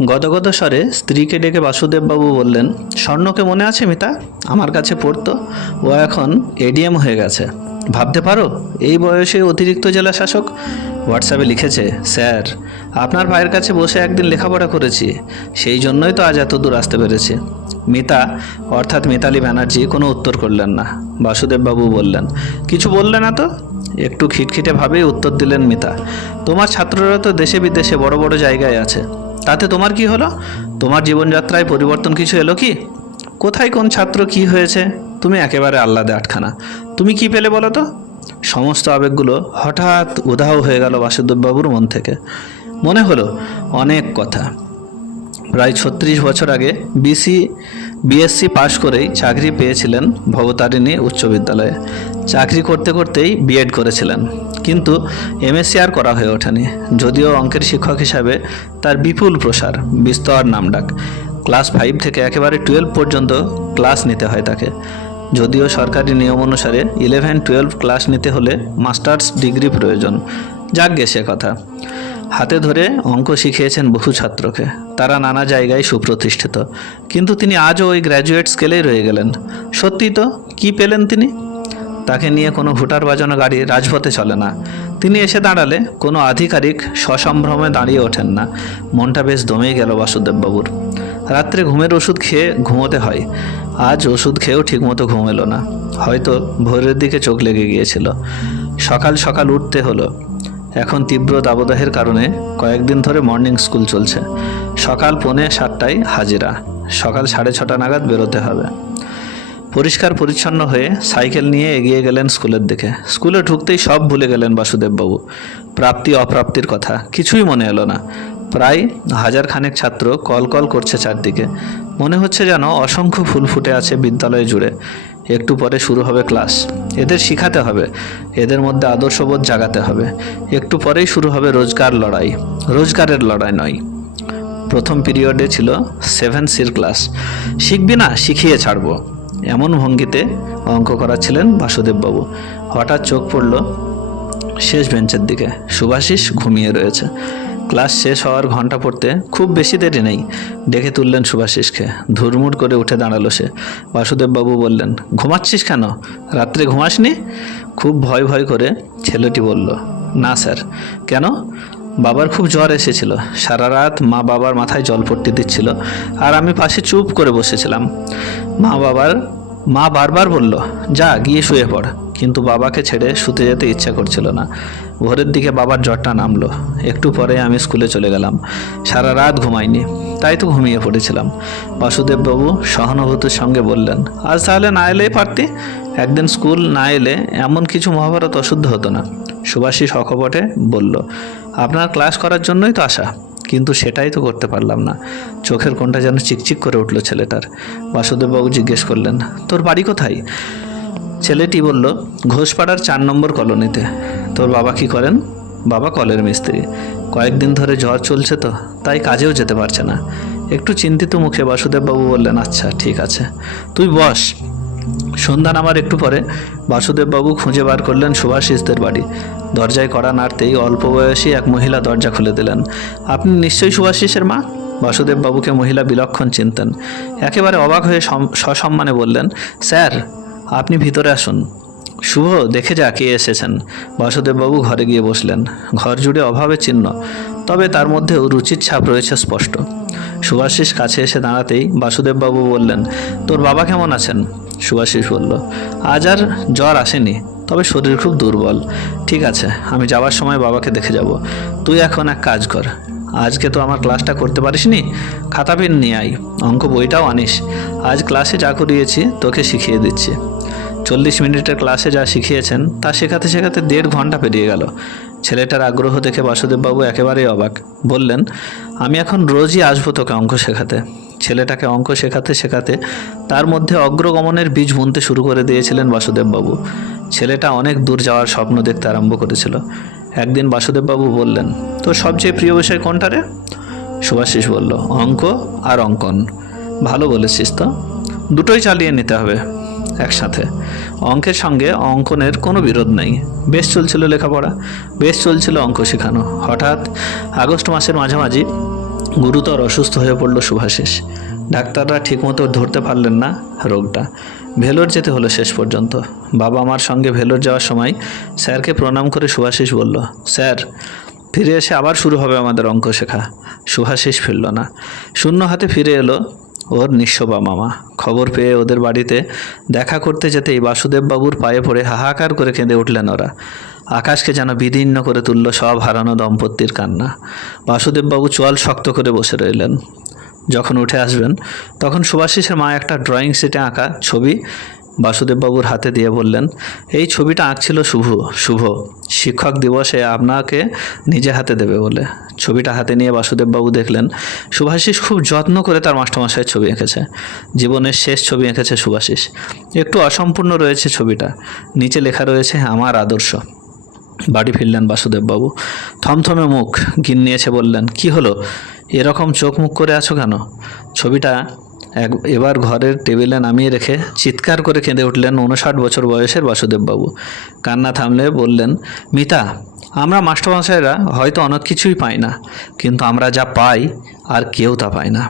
গদগদ স্বরে স্ত্রীকে ডেকে বাসুদেববাবু বললেন, স্বর্ণকে মনে আছে মিতা? আমার কাছে পড়তো। ও এখন এডিএম হয়ে গেছে। ভাবতে পারো, এই বয়সে অতিরিক্ত জেলা শাসক। হোয়াটসঅ্যাপে লিখেছে, স্যার আপনার ভাইয়ের কাছে বসে একদিন লেখাপড়া করেছি, সেই জন্যই তো আজ এত দূর আসতে পেরেছি। মিতা অর্থাৎ মিতালি ব্যানার্জি কোনো উত্তর করলেন না। বাসুদেববাবু বললেন, কিছু বললে না তো? একটু খিটখিটে ভাবেই উত্তর দিলেন মিতা, তোমার ছাত্ররা তো দেশে বিদেশে বড় বড় জায়গায় আছে, তাতে তোমার কি হলো? তোমার জীবনযাত্রায় পরিবর্তন কিছু এলো কি? কোথায় কোন ছাত্র কি হয়েছে, তুমি একেবারে আহ্লাদে আটখানা। তুমি কি পেলে বলো তো? সমস্ত আবেগগুলো হঠাৎ উধাও হয়ে গেল বাসুদেববাবুর মন থেকে। মনে হলো অনেক কথা। প্রায় 36 বছর আগে বিএসসি পাশ করেই চাকরি পেয়েছিলেন ভবতারিণী উচ্চ বিদ্যালয়ে। চাকরি করতে করতেই বিএড করেছিলেন, কিন্তু এমএসসি আর করা হয়ে ওঠেনি। যদিও অঙ্কের শিক্ষক হিসাবে তার বিপুল প্রসার, বিস্তর নামডাক। ক্লাস 5 থেকে একেবারে 12 পর্যন্ত ক্লাস নিতে হয় তাকে। যদিও সরকারি নিয়ম অনুসারে 11-12 ক্লাস নিতে হলে মাস্টার্স ডিগ্রি প্রয়োজন। যাকগে সে কথা। হাতে ধরে অঙ্ক শিখিয়েছেন বহু ছাত্রকে, তারা নানা জায়গায় সুপ্রতিষ্ঠিত, কিন্তু তিনি আজও ওই গ্র্যাজুয়েট স্কেলেই রয়ে গেলেন। সত্যি তো, কি পেলেন তিনি? তাকে নিয়ে কোনো হুটার বাজানো গাড়ি রাজপথে চলে না। তিনি এসে দাঁড়ালে কোনো আধিকারিক সসম্ভ্রমে দাঁড়িয়ে ওঠেন না। মনটা বেশ দমেই গেল বাসুদেববাবুর। রাত্রে ঘুমের ওষুধ খেয়ে ঘুমোতে হয়। আজ ওষুধ খেয়েও ঠিকমতো ঘুম এলো না। হয়তো ভোরের দিকে চোখ লেগে গিয়েছিল। সকাল সকাল উঠতে হলো। এখন তীব্র দাবদাহের কারণে কয়েকদিন ধরে মর্নিং স্কুল চলছে। সকাল 6:45 হাজিরা, সকাল 6:30 নাগাদ বেরোতে হবে। পরিষ্কার পরিচ্ছন্ন হয়ে সাইকেল নিয়ে এগিয়ে গেলেন স্কুলের দিকে। স্কুলে ঢুকতেই সব ভুলে গেলেন বাসুদেববাবু। প্রাপ্তি অপ্রাপ্তির কথা কিছুই মনে এলো না। প্রায় 1000 খানেক ছাত্র কল করছে চারদিকে। মনে হচ্ছে যেন অসংখ্য ফুল ফুটে আছে বিদ্যালয় জুড়ে। একটু পরে শুরু হবে ক্লাস। এদের শিখাতে হবে, এদের মধ্যে আদর্শবোধ জাগাতে হবে। একটু পরেই শুরু হবে রোজগারের লড়াই নয়। প্রথম পিরিয়ডে ছিল 7Cর ক্লাস। শিখবি না, শিখিয়ে ছাড়বো, এমন ভঙ্গিতে অঙ্ক করাচ্ছিলেন বাসুদেববাবু। হঠাৎ চোখ পড়ল শেষ বেঞ্চের দিকে। শুভাশিস ঘুমিয়ে রয়েছে। ক্লাস শেষ হওয়ার ঘন্টা পড়তে খুব বেশি দেরি নেই। ডেকে তুললেন শুভাশিসকে। ধুরমুর করে উঠে দাঁড়ালো সে। বাসুদেববাবু বললেন, ঘুমাচ্ছিস কেন? রাত্রে ঘুমাসনি? খুব ভয় ভয় করে ছেলেটি বলল, না স্যার। কেন? বাবার খুব জ্বর এসেছিল। সারা রাত মা বাবার মাথায় জলপট্টি দিচ্ছিল, আর আমি পাশে চুপ করে বসেছিলাম। মা বারবার বলল, যা গিয়ে শুয়ে পড়, কিন্তু বাবাকে ছেড়ে শুতে যেতে ইচ্ছা করছিল না। ভোরের দিকে বাবার জ্বরটা নামলো। একটু পরে আমি স্কুলে চলে গেলাম। সারা রাত ঘুমাইনি, তাই তো ঘুমিয়ে পড়েছিলাম। বাসুদেববাবু সহানুভূতির সঙ্গে বললেন, আজ তাহলে না এলেই পারতি। একদিন স্কুল না এলে এমন কিছু মহাভারত অশুদ্ধ হতো না। সুভাষিস অকপটে বলল, আপনার ক্লাস করার জন্যই তো আসা, কিন্তু সেটাই তো করতে পারলাম না। চোখের কোণটা যেন চিকচিক করে উঠল ছেলেটার। বাসুদেববাবু জিজ্ঞেস করলেন, তোর বাড়ি কোথায়? ছেলেটি বলল, ঘোষপাড়ার 4 নম্বর কলোনিতে। তোর বাবা কি করেন? বাবা কলের মিস্ত্রি। কয়েকদিন ধরে জ্বর চলছে তো, তাই কাজেও যেতে পারছে না। একটু চিন্তিত মুখে বাসুদেববাবু বললেন, আচ্ছা ঠিক আছে, তুই বস। সন্ধ্যা নামার একটু পরে বাসুদেববাবু খুঁজে বার করলেন শুভাশিসদের বাড়ি। দরজায় কড়া নাড়তেই অল্প বয়সী এক মহিলা দরজা খুলে দিলেন। আপনি নিশ্চয়ই শুভাশিসের মা? বাসুদেববাবুকে মহিলা বিলক্ষণ চিনতেন। একেবারে অবাক হয়ে সসম্মানে বললেন, স্যার আপনি ভিতরে আসুন। শুভ, দেখে যা কে এসেছেন। বাসুদেববাবু ঘরে গিয়ে বসলেন। ঘর জুড়ে অভাবের চিহ্ন, তবে তার মধ্যেও রুচির ছাপ রয়েছে স্পষ্ট। শুভাশিস কাছে এসে দাঁড়াতেই বাসুদেববাবু বললেন, তোর বাবা কেমন আছেন? শুভাশিস বলল, আজ আর জ্বর আসেনি, তবে শরীর খুব দুর্বল। ঠিক আছে, আমি যাওয়ার সময় বাবাকে দেখে যাব। তুই এখন এক কাজ কর, আজকে তো আমার ক্লাসটা করতে পারিসনি, খাতা পেন নিয়ে আয়, অঙ্ক বইটাও আনিস। আজ ক্লাসে যা করিয়েছি তোকে শিখিয়ে দিচ্ছি। 40 মিনিটের ক্লাসে যা শিখিয়েছেন তা শেখাতে শেখাতে 1.5 ঘন্টা পেরিয়ে গেল। ছেলেটার আগ্রহ দেখে বাসুদেববাবু একেবারেই অবাক। বললেন, আমি এখন রোজই আসবো তোকে অঙ্ক শেখাতে। ছেলেটাকে অঙ্ক শেখাতে শেখাতে তার মধ্যে অগ্রগমনের বীজ বুনতে শুরু করে দিয়েছিলেন বাসুদেববাবু। ছেলেটা অনেক দূর যাওয়ার স্বপ্ন দেখতে আরম্ভ করেছিল। একদিন বাসুদেববাবু বললেন, তোর সবচেয়ে প্রিয় বিষয় কোনটা রে? শুভাশিস বলল, অঙ্ক আর অঙ্কন। ভালো বলেছিস তো, দুটোই চালিয়ে নিতে হবে একসাথে। অঙ্কের সঙ্গে অঙ্কনের কোনো বিরোধ নেই। বেশ চলছিল লেখাপড়া, বেশ চলছিল অঙ্ক শেখানো। হঠাৎ আগস্ট মাসের মাঝামাঝি গুরুতর অসুস্থ হয়ে পড়ল শুভাশিস। ডাক্তাররা ঠিকমতো ধরতে পারলেন না রোগটা। ভেলোর যেতে হলো শেষ পর্যন্ত। বাবা মার সঙ্গে ভেলোর যাওয়ার সময় স্যারকে প্রণাম করে শুভাশিস বলল, স্যার, ফিরে এসে আবার শুরু হবে আমাদের অঙ্ক শেখা। শুভাশিস ফিরল না। শূন্য হাতে ফিরে এলো ওর নিঃস্ব মামা। খবর পেয়ে ওদের বাড়িতে দেখা করতে যেতেই বাসুদেববাবুর পায়ে পড়ে হাহাকার করে কেঁদে উঠলেন ওরা। আকাশকে যেন বিদীর্ণ করে তুলল সব হারানো দম্পতির কান্না। বাসুদেববাবু চোয়াল শক্ত করে বসে রইলেন। যখন উঠে আসবেন তখন শুভাশিসের মা একটা ড্রয়িং শিটে আঁকা ছবি বাসুদেববাবুর হাতে দিয়ে বললেন, এই ছবিটা আঁকছিল শুভ শিক্ষক দিবসে আপনাকে নিজে হাতে দেবে বলে। ছবিটা হাতে নিয়ে বাসুদেববাবু দেখলেন শুভাশিস খুব যত্ন করে তার মাস্টারমশাইয়ের ছবি এঁকেছে। জীবনের শেষ ছবি এঁকেছে শুভাশিস। একটু অসম্পূর্ণ রয়েছে ছবিটা। নিচে লেখা রয়েছে, আমার আদর্শ। বাড়ি ফিরলেন বাসুদেববাবু। থমথমে মুখ গিন্নিয়েছে বললেন, কি হলো, এরকম চোখ মুখ করে আছো কেন? ছবিটা এবার ঘরের টেবিলে নামিয়ে রেখে চিৎকার করে কেঁদে উঠলেন 59 বছর বয়সের বাসুদেববাবু। কান্না থামলে বললেন, মিতা, আমরা মাস্টারমশাইরা হয়তো অনেক কিছুই পাই না, কিন্তু আমরা যা পাই আর কেউ তা পায় না।